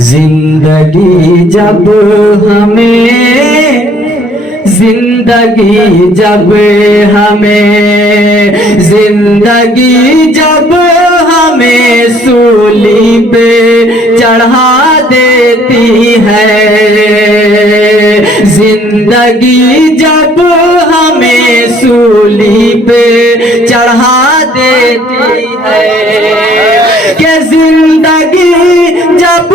जिंदगी जब हमें जिंदगी जब हमें सूली पे चढ़ा देती है, जिंदगी जब हमें सूली पे चढ़ा देती है, कि जिंदगी जब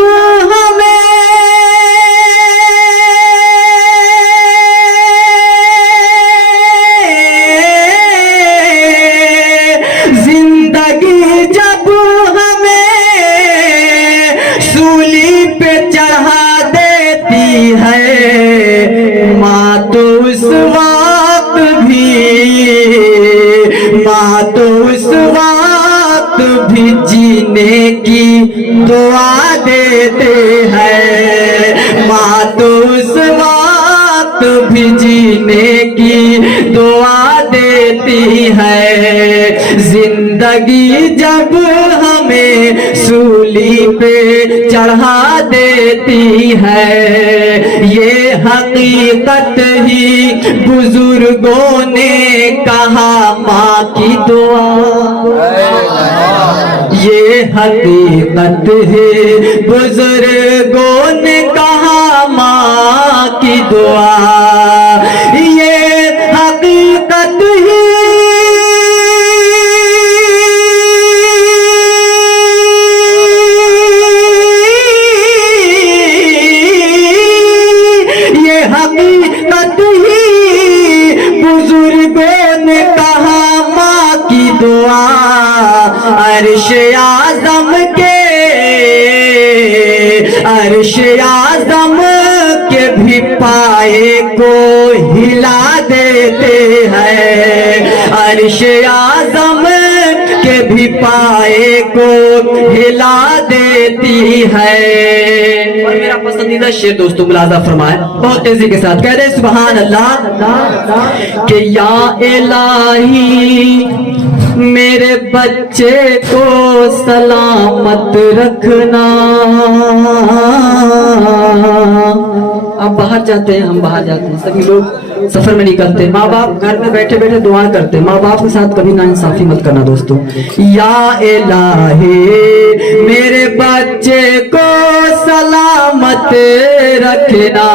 भी जीने की दुआ देते हैं, माँ तो उस वक्त भी जीने की दुआ देती है, जिंदगी जब हमें सूली पे चढ़ा देती है, ये हकीकत ही बुजुर्गों ने कहा माँ की दुआ, ये हकीकत है बुजुर्गों ने कहा माँ की दुआ, ये हकीकत ही बुजुर्गों ने कहा माँ की दुआ, अर्श आज़म के भी पाए को हिला देते हैं, अर्श आज़म के भी पाए को हिला देती है। और मेरा पसंदीदा शेर दोस्तों मुलाजा फरमाए बहुत तेजी के साथ, कह दे सुभान अल्लाह, कि या इलाही मेरे बच्चे को सलामत रखना। आप बाहर जाते हैं, हम बाहर जाते हैं, सभी लोग सफर में निकलते हैं, माँ बाप घर में बैठे बैठे दुआ करते हैं, माँ बाप के साथ कभी नाइंसाफी मत करना दोस्तों। या इलाही मेरे बच्चे को सलामत रखना,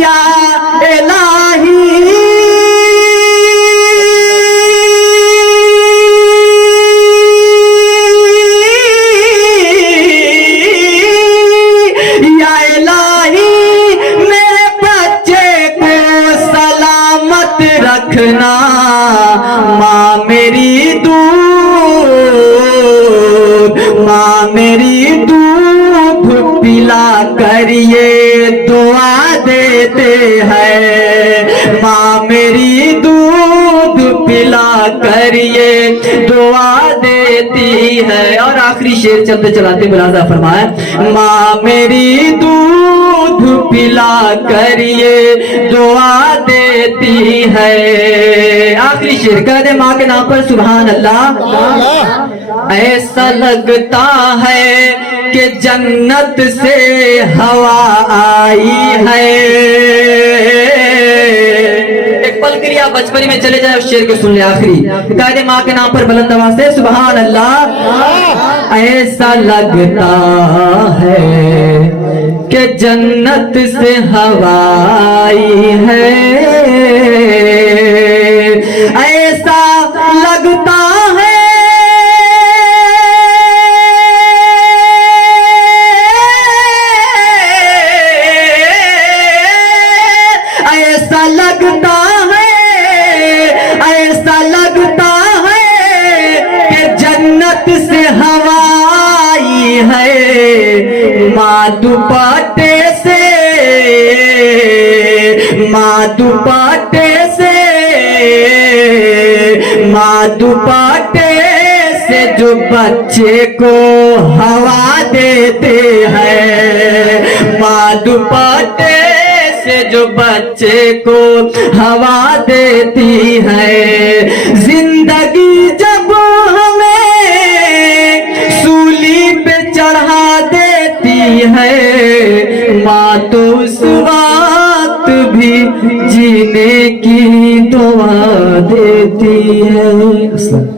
या इलाही रखना, माँ मेरी दूध पिला कर ये दुआ देते हैं, माँ मेरी दूध पिला कर ये दुआ देती है। और आखिरी शेर चलते चलाते मुलाजा फरमाए, माँ मेरी दूध पिला कर ये दुआ देती है। आखिरी शेर कह दे माँ के नाम पर सुभान अल्लाह। ऐसा लगता है कि जन्नत से हवा आई है, एक पल के लिए आप बचपन में चले जाए उस शेर को सुन ले। आखिरी कह दे माँ के नाम पर बुलंद आवाज से सुभान अल्लाह। ऐसा लगता है कि जन्नत से हवा आई है, ऐसा लगता है से हवा आई है, माँ दुपट्टे से जो बच्चे को हवा देते हैं, माँ दुपट्टे से जो बच्चे को हवा देती है, जिंदगी जब हमें सूली ہے ماں تو اس وقت بھی جینے کی دعا دیتی ہے.